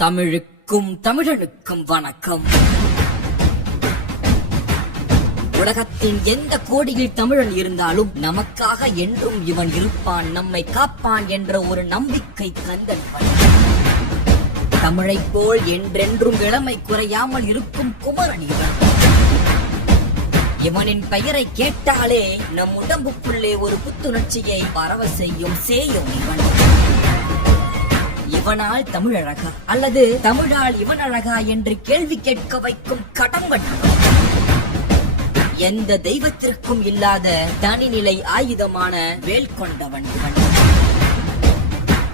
தமிழுக்கும் தமிழனுக்கும் வணக்கம். உலகத்தின் எந்த கோடியில் தமிழன் இருந்தாலும் நமக்காக என்றும் இவன் இருப்பான் நம்மை காப்பான் என்ற ஒரு நம்பிக்கை கந்தன் தமிழைப் போல் என்றென்றும் இளமை குறையாமல் இருக்கும் குமரன் இவன். இவனின் பெயரை கேட்டாலே நம் உடம்புக்குள்ளே ஒரு புத்துணர்ச்சியை பரவ செய்யும் சேயும் இவன். இவனால் தமிழ் அழகா அல்லது தமிழால் இவன் அழகா என்று கேள்வி கேட்க வைக்கும் கடம்பன் எந்த தெய்வத்திற்கும் இல்லாத தனிநிலை ஆயுதமான வேல் கொண்டவன் இவன்.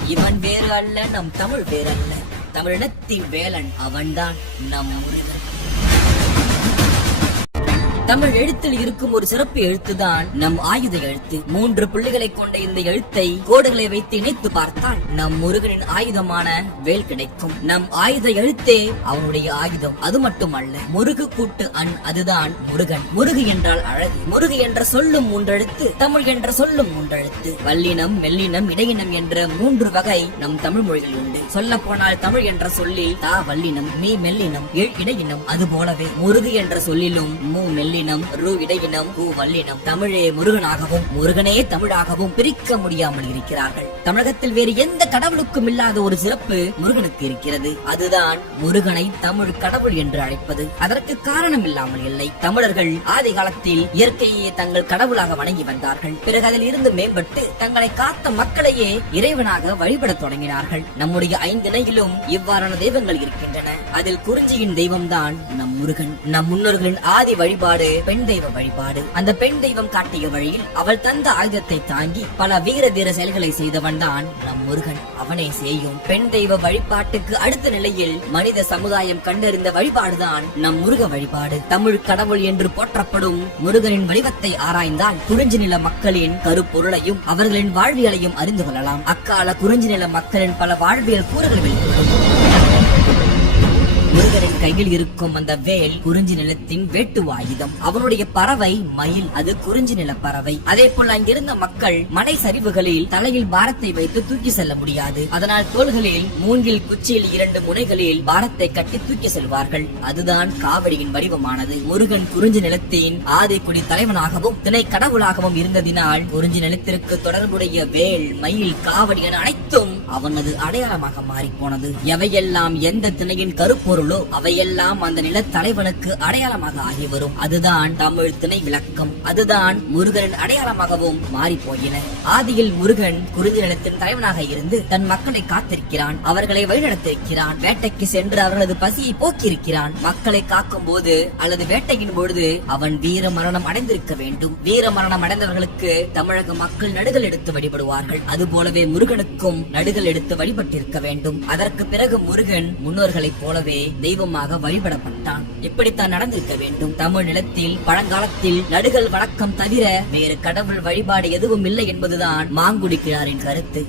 இவன் வேறு அல்ல நம் தமிழ் வேறல்ல. தமிழினத்தின் வேலன் அவன்தான் நம் முருகன். தமிழ் எழுத்தில் இருக்கும் ஒரு சிறப்பு எழுத்துதான் நம் ஆயுத எழுத்து. மூன்று புள்ளிகளை கொண்ட இந்த எழுத்தை கோடுகளை வைத்து இணைத்து பார்த்தால் நம் முருகனின் ஆயுதமான வேல் கிடைக்கும். நம் ஆயுத எழுத்தே அவனுடைய ஆயுதம். அது மட்டுமல்ல முருகு கூட்டு அன் அதுதான் முருகன். முருகு என்றால் அழகு. முருகு என்ற சொல்லும் மூன்றெழுத்து தமிழ் என்ற சொல்லும் மூன்றெழுத்து. வல்லினம் மெல்லினம் இடையினம் என்ற மூன்று வகை நம் தமிழ் மொழிகள் உண்டு. சொல்ல போனால் தமிழ் என்ற சொல்லில் தா வல்லினம் மீ மெல்லினம் இழ் இடையினம். அது போலவே முருகு என்ற சொல்லிலும் மூ மெல்லினம் ரு இடையினம் பூ வல்லினம் தமிழே முருகனாகவும் முருகனே தமிழாகவும் பிரிக்க முடியாமல் இருக்கிறார்கள். தமிழகத்தில் வேறு எந்த கடவுளுக்கும் இல்லாத ஒரு சிறப்பு முருகனுக்கு இருக்கிறது. அதுதான் முருகனை தமிழ் கடவுள் என்று அழைப்பது. அதற்கு காரணம் இல்லாமல் இல்லை. தமிழர்கள் ஆதி காலத்தில் இயற்கையே தங்கள் கடவுளாக வணங்கி வந்தார்கள். பிறகு அதில் இருந்து மேம்பட்டு தங்களை காத்த மக்களையே இறைவனாக வழிபடத் தொடங்கினார்கள். நம்முடைய ஐந்திணையிலும் இவ்வாறான தெய்வங்கள் இருக்கின்றன. அதில் குறிஞ்சியின் தெய்வம்தான் நம் முருகன். நம் முன்னோர்களின் ஆதி வழிபாடு என்பது பெண் தெய்வ வழிபாடு. அந்த பெண் தெய்வம் காட்டிய வழியில் அவள் தந்த ஆயுதத்தை தாங்கி பல வீர தீர செயல்களை செய்தவன் தான் நம் முருகன். அவனே செய்யும் பெண் தெய்வ வழிபாட்டுக்கு அடுத்த நிலையில் மனித சமுதாயம் கண்டறிந்த வழிபாடுதான் நம் முருக வழிபாடு. தமிழ் கடவுள் என்று போற்றப்படும் முருகனின் வடிவத்தை ஆராய்ந்தால் குறிஞ்சி நில மக்களின் கருப்பொருளையும் அவர்களின் வாழ்வியலையும் அறிந்து கொள்ளலாம். அக்கால குறிஞ்சி நில மக்களின் பல வாழ்வியல் கூறுகள் வெளிப்படும் முருகரின் கையில் இருக்கும் அந்த வேல் குறிஞ்சி நிலத்தின் வேட்டு ஆயுதம் அவருடைய பறவை மயில் அது குறிஞ்சி நில பறவை. அதே போல் அங்கிருந்த மக்கள் மலை சரிவுகளில் தலையில் பாரத்தை வைத்து தூக்கி செல்ல முடியாது. அதனால் தோள்களில் மூங்கில் குச்சியில் இரண்டு முனைகளில் பாரத்தை கட்டி தூக்கி செல்வார்கள். அதுதான் காவடியின் வடிவமானது. முருகன் குறிஞ்சி நிலத்தின் ஆதிக்குடி தலைவனாகவும் திணை கடவுளாகவும் இருந்ததினால் குறிஞ்சி நிலத்திற்கு தொடர்புடைய வேல் மயில் காவடி என அனைத்தும் அவனது அடையாளமாக மாறிப்போனது. எவையெல்லாம் எந்த திணையின் கருப்பொருள் அவையெல்லாம் அந்த நிலத்தலைவனுக்கு அடையாளமாக ஆகி வரும் அதுதான் தமிழ் திணை விளக்கம். அதுதான் முருகனின் அடையாளமாகவும் மாறி போயின ஆதியில் முருகன் குருதி நிலத்தின் தலைவனாக இருந்து தன் மக்களை காத்திருக்கிறான். அவர்களை வழிநடத்திருக்கிறான் வேட்டைக்கு சென்று அவர்களது பசியை போக்கியிருக்கிறான். மக்களை காக்கும் போது அல்லது வேட்டையின் பொழுது அவன் வீர மரணம் அடைந்திருக்க வேண்டும். வீர மரணம் அடைந்தவர்களுக்கு தமிழக மக்கள் நடுகள் எடுத்து வழிபடுவார்கள். அதுபோலவே முருகனுக்கும் நடுகள் எடுத்து வழிபட்டிருக்க வேண்டும். அதற்கு பிறகு முருகன் முன்னோர்களைப் போலவே தெய்வமாக வழிபடப்பட்டான். இப்படித்தான் நடந்திருக்க வேண்டும்? தமிழ் நிலத்தில் பழங்காலத்தில் நடுகள் வழக்கம் தவிர வேறு கடவுள் வழிபாடு எதுவும் இல்லை என்பதுதான் மாங்குடி கிழாரின் கருத்து.